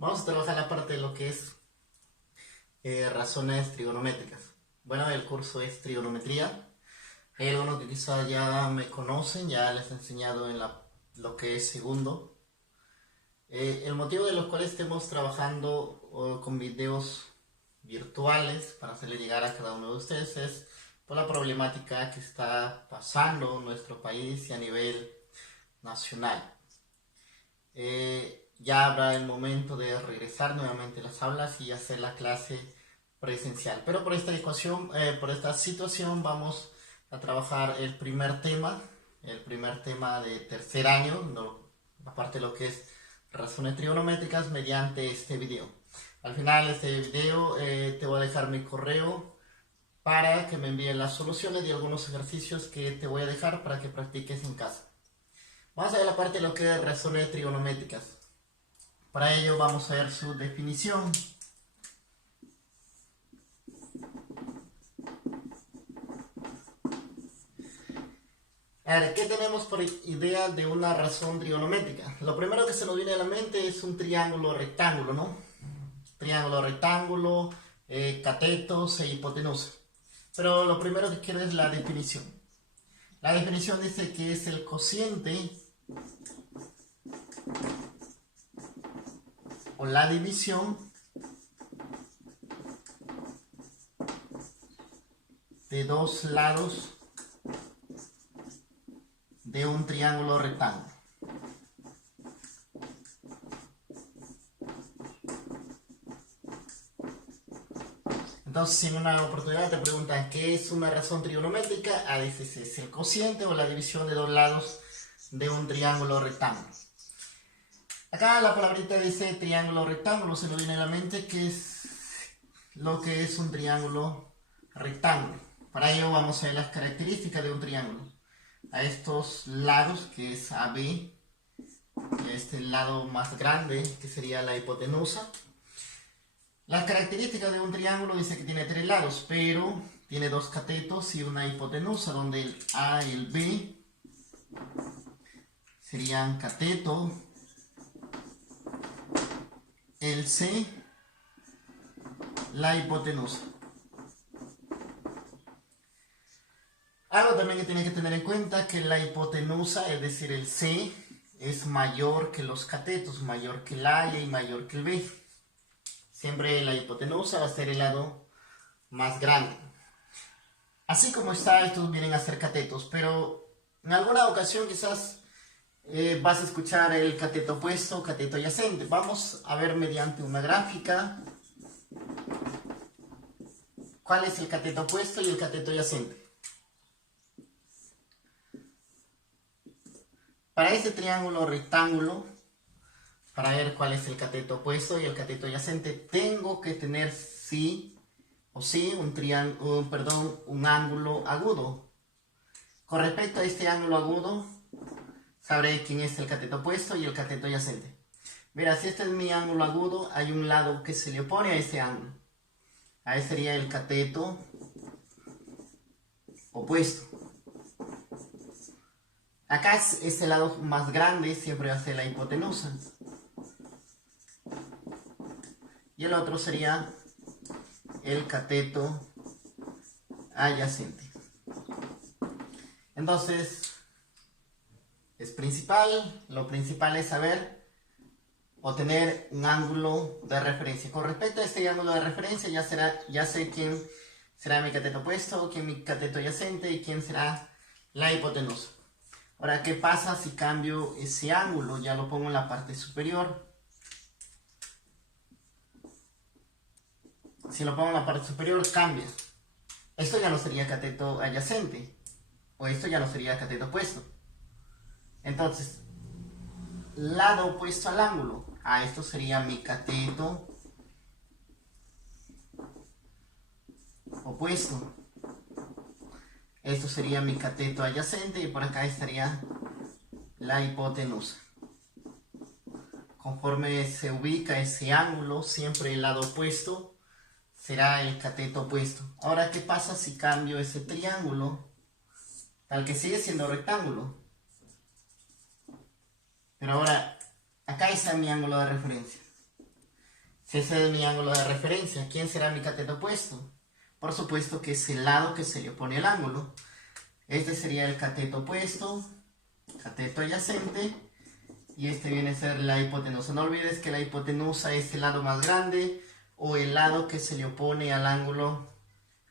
Vamos a trabajar la parte de lo que es razones trigonométricas. Bueno, el curso es trigonometría. Hay algunos que quizás ya me conocen, ya les he enseñado en lo que es segundo. El motivo de los cuales estemos trabajando con videos virtuales para hacerle llegar a cada uno de ustedes es por la problemática que está pasando en nuestro país y a nivel nacional. Ya habrá el momento de regresar nuevamente a las aulas y hacer la clase presencial. Pero por esta ecuación, por esta situación, vamos a trabajar el primer tema de tercer año, aparte de lo que es razones trigonométricas, mediante este video. Al final de este video te voy a dejar mi correo para que me envíen las soluciones de algunos ejercicios que te voy a dejar para que practiques en casa. Vamos a ver la parte de lo que es razones trigonométricas. Para ello vamos a ver su definición. A ver, ¿qué tenemos por idea de una razón trigonométrica? Lo primero que se nos viene a la mente es un triángulo rectángulo, ¿no? Triángulo rectángulo, catetos e hipotenusa. Pero lo primero que quiero es la definición. La definición dice que es el cociente o la división de dos lados de un triángulo rectángulo. Entonces, si en una oportunidad te preguntan qué es una razón trigonométrica, a veces es el cociente o la división de dos lados de un triángulo rectángulo. Acá la palabrita dice triángulo rectángulo, se me viene a la mente que es lo que es un triángulo rectángulo. Para ello vamos a ver las características de un triángulo. A estos lados, que es AB, y a este lado más grande, que sería la hipotenusa. Las características de un triángulo dice que tiene tres lados, pero tiene dos catetos y una hipotenusa, donde el A y el B serían cateto, el C, la hipotenusa. Algo también que tiene que tener en cuenta que la hipotenusa, es decir, el C, es mayor que los catetos, mayor que el A y mayor que el B. Siempre la hipotenusa va a ser el lado más grande. Así como está, estos vienen a ser catetos, pero en alguna ocasión quizás vas a escuchar el cateto opuesto, cateto adyacente. Vamos a ver mediante una gráfica cuál es el cateto opuesto y el cateto adyacente. Para este triángulo rectángulo, para ver cuál es el cateto opuesto y el cateto adyacente, tengo que tener sí o sí un ángulo agudo. Con respecto a este ángulo agudo, sabré quién es el cateto opuesto y el cateto adyacente. Mira, si este es mi ángulo agudo, hay un lado que se le opone a este ángulo. Ahí sería el cateto opuesto. Acá es este lado más grande, siempre va a ser la hipotenusa. Y el otro sería el cateto adyacente. Entonces, lo principal es saber o tener un ángulo de referencia. Con respecto a este ángulo de referencia, ya sé quién será mi cateto opuesto, quién mi cateto adyacente y quién será la hipotenusa. Ahora, ¿qué pasa si cambio ese ángulo? Ya lo pongo en la parte superior. Si lo pongo en la parte superior, cambia. Esto ya no sería cateto adyacente. O esto ya no sería cateto opuesto. Entonces, lado opuesto al ángulo. Esto sería mi cateto opuesto. Esto sería mi cateto adyacente y por acá estaría la hipotenusa. Conforme se ubica ese ángulo, siempre el lado opuesto será el cateto opuesto. Ahora, ¿qué pasa si cambio ese triángulo al que sigue siendo rectángulo? Pero ahora, acá está mi ángulo de referencia. Si ese es mi ángulo de referencia, ¿quién será mi cateto opuesto? Por supuesto que es el lado que se le opone al ángulo. Este sería el cateto opuesto, cateto adyacente, y este viene a ser la hipotenusa. No olvides que la hipotenusa es el lado más grande o el lado que se le opone al ángulo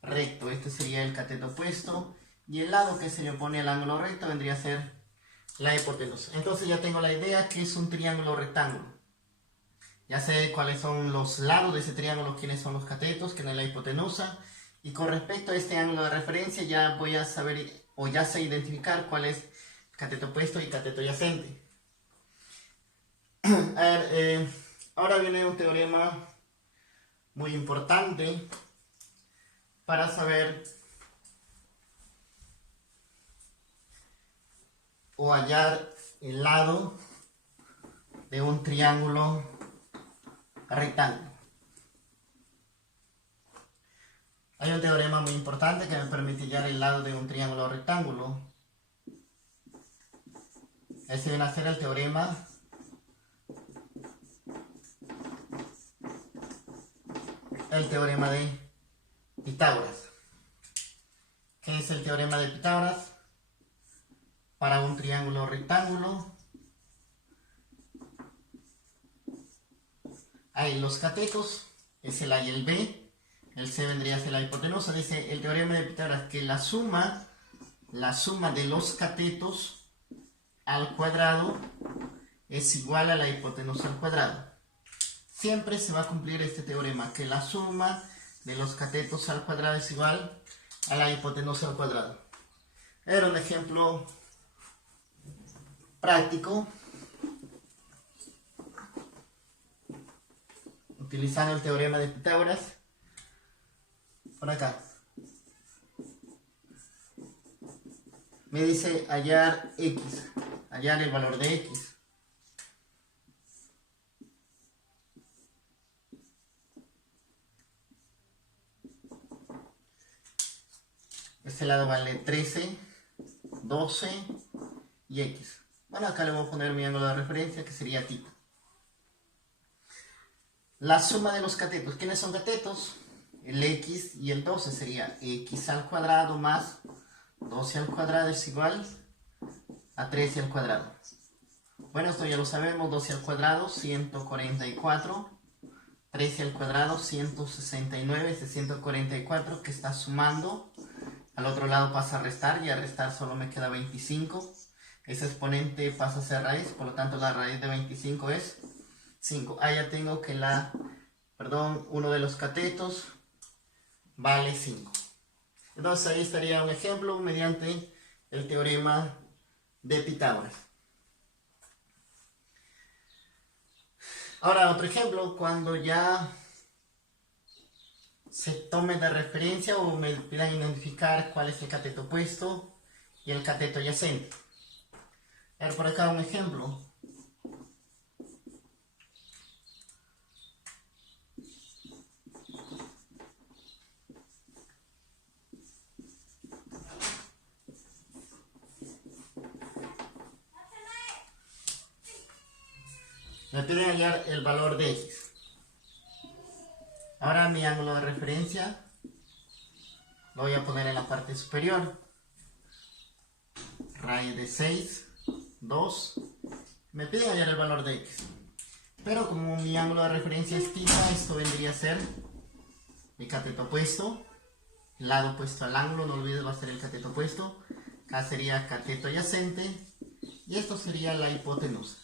recto. Este sería el cateto opuesto, y el lado que se le opone al ángulo recto vendría a ser la hipotenusa. Entonces ya tengo la idea que es un triángulo rectángulo. Ya sé cuáles son los lados de ese triángulo, quiénes son los catetos, quién es la hipotenusa. Y con respecto a este ángulo de referencia ya voy a saber, o ya sé identificar cuál es cateto opuesto y cateto adyacente. A ver, ahora viene un teorema muy importante para saber o hallar el lado de un triángulo rectángulo. Hay un teorema muy importante que me permite hallar el lado de un triángulo rectángulo. Este viene a ser el teorema de Pitágoras. ¿Qué es el teorema de Pitágoras? Para un triángulo rectángulo hay los catetos, es el A y el B, el C vendría a ser la hipotenusa. Dice el teorema de Pitágoras que la suma de los catetos al cuadrado es igual a la hipotenusa al cuadrado. Siempre se va a cumplir este teorema, que la suma de los catetos al cuadrado es igual a la hipotenusa al cuadrado. Era un ejemplo práctico, utilizando el teorema de Pitágoras. Por acá me dice hallar x, hallar el valor de x. Este lado vale 13, 12 y x. Bueno, acá le voy a poner mi ángulo de referencia, que sería θ. La suma de los catetos. ¿Quiénes son catetos? El x y el 12 sería x al cuadrado más 12 al cuadrado es igual a 13 al cuadrado. Bueno, esto ya lo sabemos. 12 al cuadrado, 144. 13 al cuadrado, 169. Este 144 que está sumando. Al otro lado pasa a restar, y a restar solo me queda 25. Ese exponente pasa a ser raíz, por lo tanto la raíz de 25 es 5. Ah, ya tengo que uno de los catetos vale 5. Entonces ahí estaría un ejemplo mediante el teorema de Pitágoras. Ahora otro ejemplo, cuando ya se tome de referencia o me pidan identificar cuál es el cateto opuesto y el cateto adyacente. A ver por acá un ejemplo. Me piden hallar el valor de x. Ahora mi ángulo de referencia lo voy a poner en la parte superior. Raíz de 6, 2. Me piden hallar el valor de x. Pero como mi ángulo de referencia es θ, esto vendría a ser el cateto opuesto. El lado opuesto al ángulo, no olvides, va a ser el cateto opuesto. Acá sería cateto adyacente. Y esto sería la hipotenusa.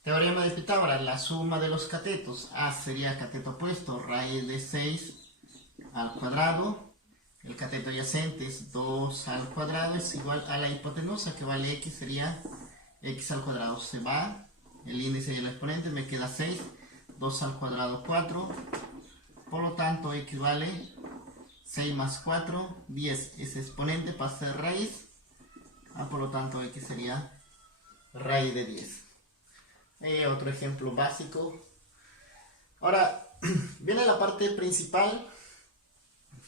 Teorema de Pitágoras, la suma de los catetos. A sería cateto opuesto, raíz de 6 al cuadrado. El cateto adyacente es 2 al cuadrado, es igual a la hipotenusa, que vale x, sería x al cuadrado. Se va el índice y el exponente, me queda 6. 2 al cuadrado, 4. Por lo tanto, x vale 6 más 4, 10. Ese exponente pasa a ser raíz. Por lo tanto, x sería raíz de 10. Otro ejemplo básico. Ahora viene la parte principal,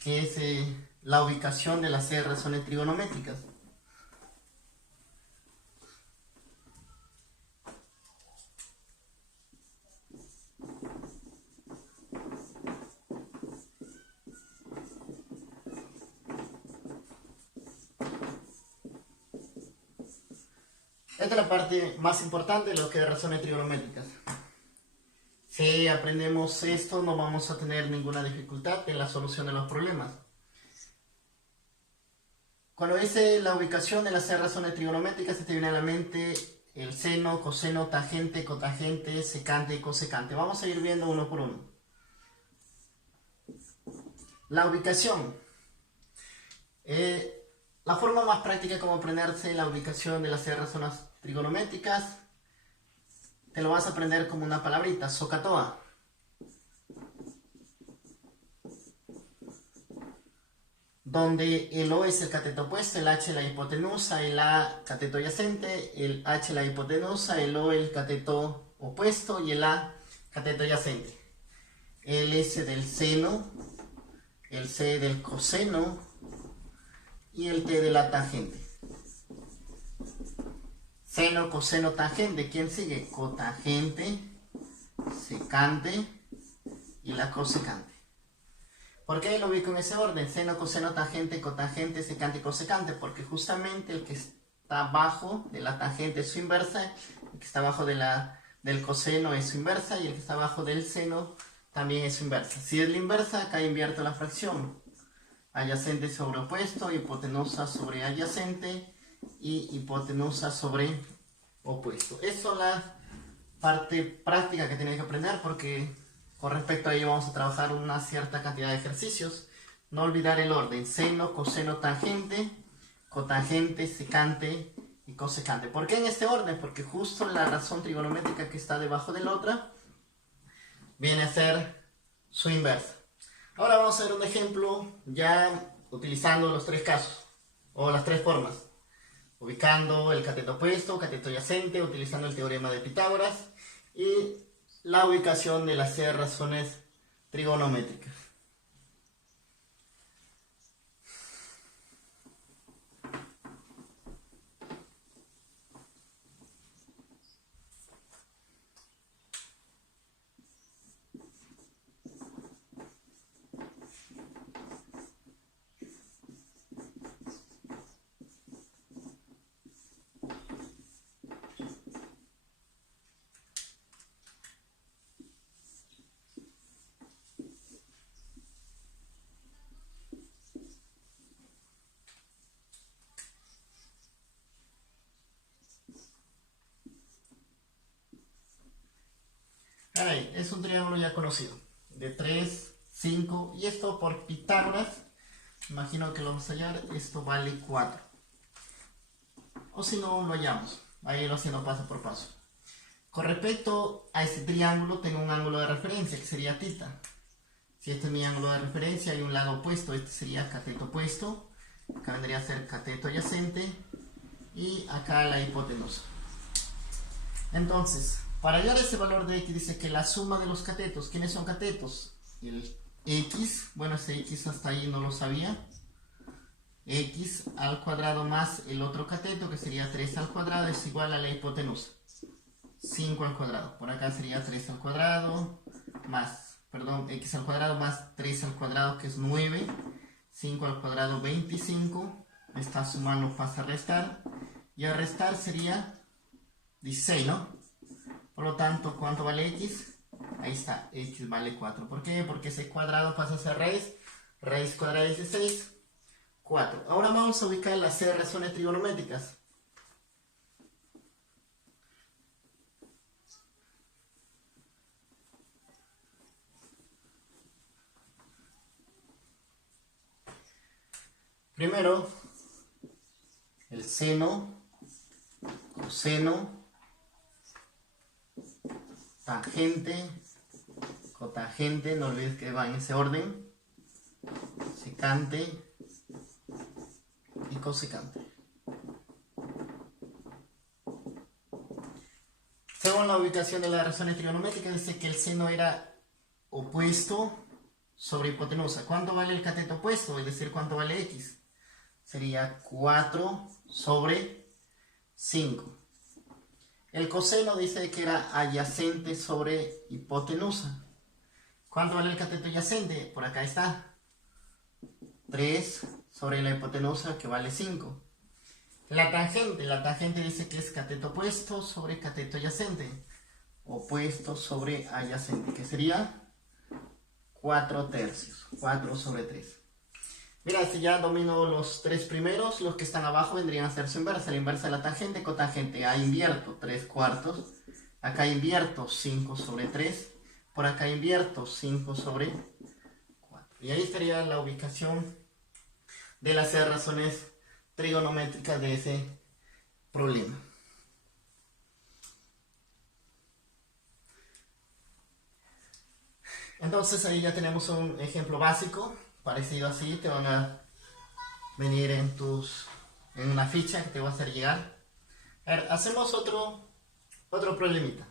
que es la ubicación de las razones trigonométricas. Esta es la parte más importante de lo que es razones trigonométricas. Si aprendemos esto, no vamos a tener ninguna dificultad en la solución de los problemas. Cuando dice la ubicación de las razones trigonométricas, se te viene a la mente el seno, coseno, tangente, cotangente, secante y cosecante. Vamos a ir viendo uno por uno. La ubicación. La forma más práctica como aprenderse la ubicación de las razones trigonométricas, te lo vas a aprender como una palabrita, SOHCAHTOA. Donde el O es el cateto opuesto, el H la hipotenusa, el A cateto adyacente, el H la hipotenusa, el O el cateto opuesto y el A cateto adyacente. El S del seno, el C del coseno y el T de la tangente. Seno, coseno, tangente. ¿Quién sigue? Cotangente, secante y la cosecante. ¿Por qué lo ubico en ese orden? Seno, coseno, tangente, cotangente, secante y cosecante. Porque justamente el que está abajo de la tangente es su inversa, el que está abajo del coseno es su inversa y el que está abajo del seno también es su inversa. Si es la inversa, acá invierto la fracción. Adyacente sobre opuesto, hipotenusa sobre adyacente y hipotenusa sobre opuesto. Eso es la parte práctica que tienes que aprender, porque con respecto a ello vamos a trabajar una cierta cantidad de ejercicios. No olvidar el orden: seno, coseno, tangente, cotangente, secante y cosecante. ¿Por qué en este orden? Porque justo la razón trigonométrica que está debajo de la otra viene a ser su inversa. Ahora vamos a ver un ejemplo ya utilizando los tres casos o las tres formas. Ubicando el cateto opuesto, cateto adyacente, utilizando el teorema de Pitágoras y la ubicación de las razones trigonométricas. Ahí, es un triángulo ya conocido, de 3, 5, y esto por Pitágoras, imagino que lo vamos a hallar, esto vale 4. O si no, lo hallamos, ahí lo haciendo paso por paso. Con respecto a este triángulo, tengo un ángulo de referencia que sería θ. Si este es mi ángulo de referencia, hay un lado opuesto, este sería cateto opuesto, acá vendría a ser cateto adyacente, y acá la hipotenusa. Entonces, para hallar ese valor de x, dice que la suma de los catetos, ¿quiénes son catetos? El x, bueno, ese x hasta ahí no lo sabía, x al cuadrado más el otro cateto, que sería 3 al cuadrado, es igual a la hipotenusa, 5 al cuadrado. Por acá sería 3 al cuadrado más, perdón, x al cuadrado más 3 al cuadrado, que es 9, 5 al cuadrado 25, esta suma no pasa a restar, y a restar sería 16, ¿no? Por lo tanto, ¿cuánto vale x? Ahí está, x vale 4. ¿Por qué? Porque ese cuadrado pasa a ser raíz cuadrada de 16, 4. Ahora vamos a ubicar las razones trigonométricas. Primero, el seno, coseno, tangente, cotangente, no olvides que va en ese orden, secante y cosecante. Según la ubicación de las razones trigonométricas, dice que el seno era opuesto sobre hipotenusa. ¿Cuánto vale el cateto opuesto? Es decir, ¿cuánto vale x? Sería 4 sobre 5. El coseno dice que era adyacente sobre hipotenusa. ¿Cuánto vale el cateto adyacente? Por acá está. 3 sobre la hipotenusa, que vale 5. La tangente dice que es cateto opuesto sobre cateto adyacente. Opuesto sobre adyacente, que sería 4 tercios, 4 sobre 3. Mira, si ya domino los tres primeros, los que están abajo vendrían a ser su inversa. La inversa de la tangente, cotangente. A invierto 3 cuartos. Acá invierto 5 sobre 3. Por acá invierto 5 sobre 4. Y ahí estaría la ubicación de las razones trigonométricas de ese problema. Entonces ahí ya tenemos un ejemplo básico, parecido así. Te van a venir en una ficha que te va a hacer llegar. A ver, hacemos otro problemita.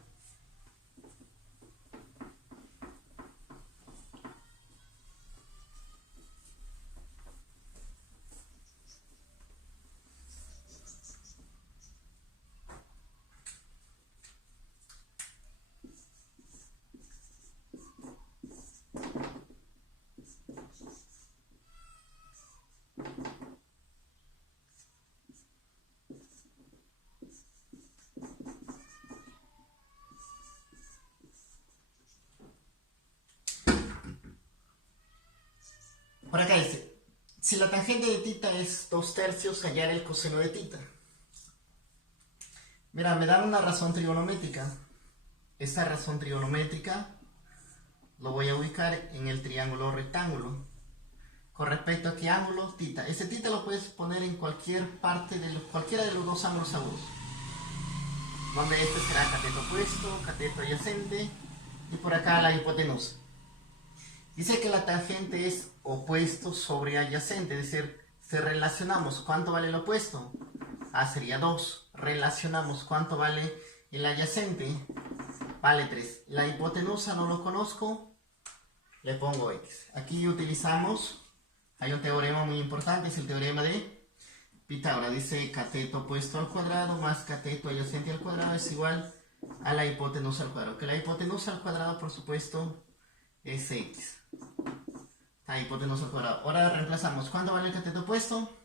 Por acá dice, si la tangente de θ es 2 tercios, hallar el coseno de θ. Mira, me dan una razón trigonométrica. Esta razón trigonométrica lo voy a ubicar en el triángulo rectángulo. Con respecto a qué ángulo, θ. Ese θ lo puedes poner en cualquier parte de cualquiera de los dos ángulos agudos. Donde este será cateto opuesto, cateto adyacente y por acá la hipotenusa. Dice que la tangente es opuesto sobre adyacente, es decir, si relacionamos cuánto vale el opuesto, sería 2. Relacionamos cuánto vale el adyacente, vale 3. La hipotenusa no lo conozco, le pongo X. Aquí utilizamos, hay un teorema muy importante, es el teorema de Pitágoras. Dice cateto opuesto al cuadrado más cateto adyacente al cuadrado es igual a la hipotenusa al cuadrado. Que la hipotenusa al cuadrado, por supuesto, es X. La hipotenusa al cuadrado. Ahora reemplazamos. ¿Cuánto vale el cateto opuesto?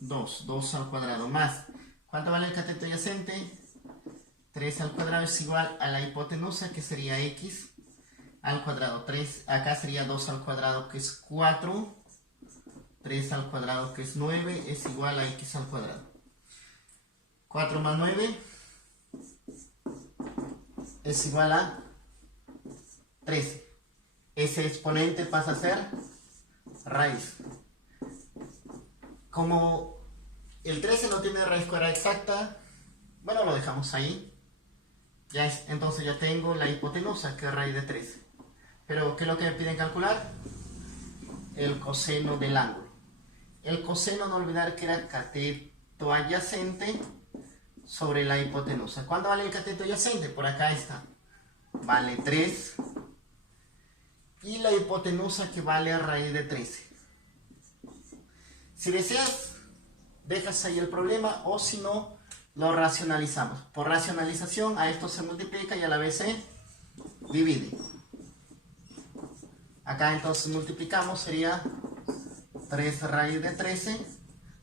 2. 2 al cuadrado más. ¿Cuánto vale el cateto adyacente? 3 al cuadrado es igual a la hipotenusa, que sería X al cuadrado. 3, acá sería 2 al cuadrado, que es 4. 3 al cuadrado, que es 9, es igual a X al cuadrado. 4 más 9 es igual a 13. Ese exponente pasa a ser raíz. Como el 13 no tiene raíz cuadrada exacta, bueno, lo dejamos ahí. Entonces ya tengo la hipotenusa, que es raíz de 13. Pero, ¿qué es lo que me piden calcular? El coseno del ángulo. El coseno, no olvidar que era cateto adyacente sobre la hipotenusa. ¿Cuánto vale el cateto adyacente? Por acá está. Vale 3. Y la hipotenusa, que vale a raíz de 13. Si deseas, dejas ahí el problema, o si no, lo racionalizamos. Por racionalización, a esto se multiplica y a la vez se divide. Acá entonces multiplicamos, sería 3 raíz de 13.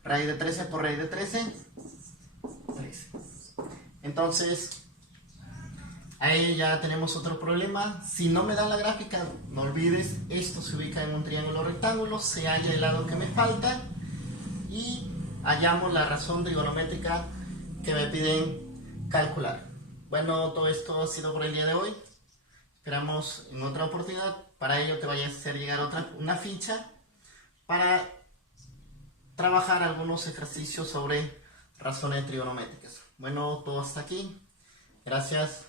Raíz de 13 por raíz de 13, 13. Entonces, ahí ya tenemos otro problema. Si no me dan la gráfica, no olvides, esto se ubica en un triángulo rectángulo, se halla el lado que me falta y hallamos la razón trigonométrica que me piden calcular. Bueno, todo esto ha sido por el día de hoy. Esperamos en otra oportunidad. Para ello te vaya a hacer llegar una ficha para trabajar algunos ejercicios sobre razones trigonométricas. Bueno, todo hasta aquí. Gracias.